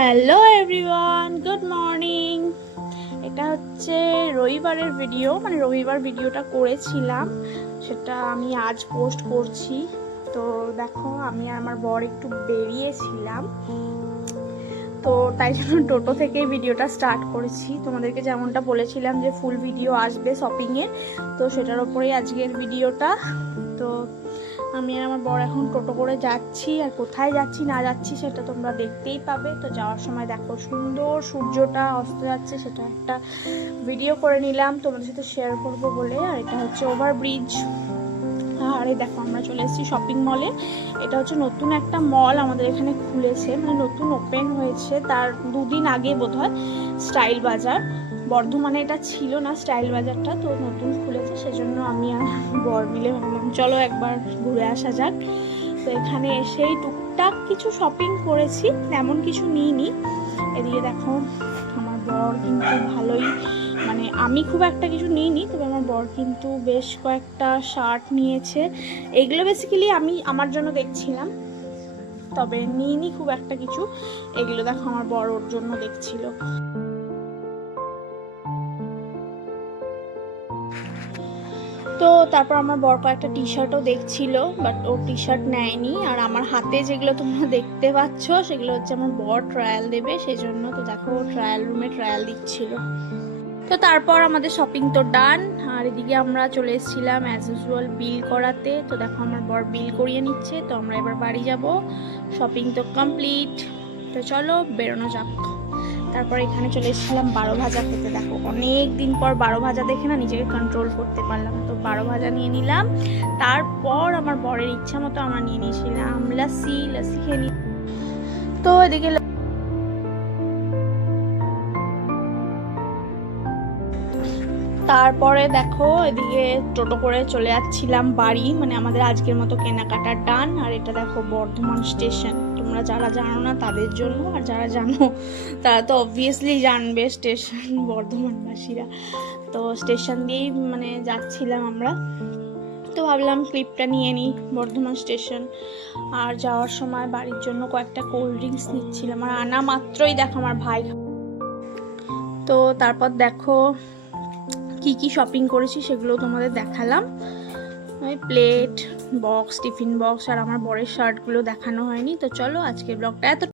Hello everyone, good morning. এটা হচ্ছে রবিবারের ভিডিও, মানে রবিবার ভিডিওটা করেছিলাম, সেটা আমি আজ পোস্ট করছি। তো দেখো, আমি আর আমার বর একটু বেরিয়েছিলাম, তো তাই জন্য টোটো থেকেই ভিডিওটা স্টার্ট করেছি। তোমাদেরকে যেমনটা বলেছিলাম যে ফুল ভিডিও আসবে শপিংয়ে, তো সেটার ওপরেই আজকের ভিডিওটা। তো আমি আর আমার বর এখন টোটো করে যাচ্ছি, আর কোথায় যাচ্ছি না যাচ্ছি সেটা তোমরা দেখতেই পাবে। তো যাওয়ার সময় দেখো সুন্দর সূর্যটা অস্ত যাচ্ছে, সেটা একটা ভিডিও করে নিলাম তোমাদের সাথে শেয়ার করব বলে। আর এটা হচ্ছে ওভারব্রিজ। আর এই দেখো আমরা চলে এসেছি শপিং মলে। এটা হচ্ছে নতুন একটা মল আমাদের এখানে খুলেছে, মানে নতুন ওপেন হয়েছে, তার দুদিন আগে বোধহয়। স্টাইল বাজার, বর্ধমানে এটা ছিল না স্টাইল বাজারটা, তো নতুন খুলেছে, সেজন্য আমি আর বর মিলে ভাবলাম চলো একবার ঘুরে আসা যাক। তো এখানে এসেই টুকটাক কিছু শপিং করেছি, তেমন কিছু নিইনি। এদিকে দেখো আমার বর কিন্তু ভালোই, মানে আমি খুব একটা কিছু নিইনি, তবে আমার বর কিন্তু বেশ কয়েকটা শার্ট নিয়েছে। এগুলো বেসিক্যালি আমি আমার জন্য দেখছিলাম, তবে নিইনি খুব একটা কিছু। এগুলো দেখো আমার বর ওর জন্য দেখছিল। তো তারপর আমার বর কয়েকটা টি শার্টও দেখছিল, বাট ও টি শার্ট নেয়নি। আর আমার হাতে যেগুলো তোমরা দেখতে পাচ্ছ সেগুলো হচ্ছে আমার বর ট্রায়াল দেবে, সেই জন্য। তো দেখো ট্রায়াল রুমে ট্রায়াল দিচ্ছিল। তো তারপর আমাদের শপিং তো ডান। আর এদিকে আমরা চলে এসেছিলাম অ্যাজ ইউজুয়াল বিল করাতে। তো দেখো আমার বর বিল করিয়ে নিচ্ছে, তো আমরা এবার বাড়ি যাব। শপিং তো কমপ্লিট, তো চলো বেরোনো যাক। তারপর এখানে চলে এসেছিলাম 12 ভাজা খেতে। দেখো অনেক দিন পর 12 ভাজা দেখে না নিজেকে কন্ট্রোল করতে পারলাম, তো 12 ভাজা নিয়ে নিলাম। তারপর আমার বরের ইচ্ছা মতো আমরা নিয়ে নিয়েছিলাম লস্যি খেয়ে নিই। তো এদিকে তারপরে দেখো এদিকে টোটো করে চলে যাচ্ছিলাম বাড়ি, মানে আমাদের আজকের মতো কেনাকাটার ডান। আর এটা দেখো বর্ধমান স্টেশন, তোমরা যারা জানো না তাদের জন্য, আর যারা জানো তারা তো অবভিয়াসলি জানবে, স্টেশন বর্ধমানবাসীরা। তো স্টেশন দিয়েই মানে যাচ্ছিলাম আমরা, তো ভাবলাম ক্লিপটা নিয়ে নিই বর্ধমান স্টেশন। আর যাওয়ার সময় বাড়ির জন্য কয়েকটা কোল্ড ড্রিঙ্কস নিচ্ছিলাম, আর আনা মাত্রই দেখো আমার ভাই। তো তারপর দেখো কি কি শপিং করেছি সেগুলো তোমাদের দেখালাম। ওই প্লেট, বক্স, টিফিন বক্স, আর আমার বরের শার্টগুলো দেখানো হয়নি। তো চলো আজকের ব্লগটা এত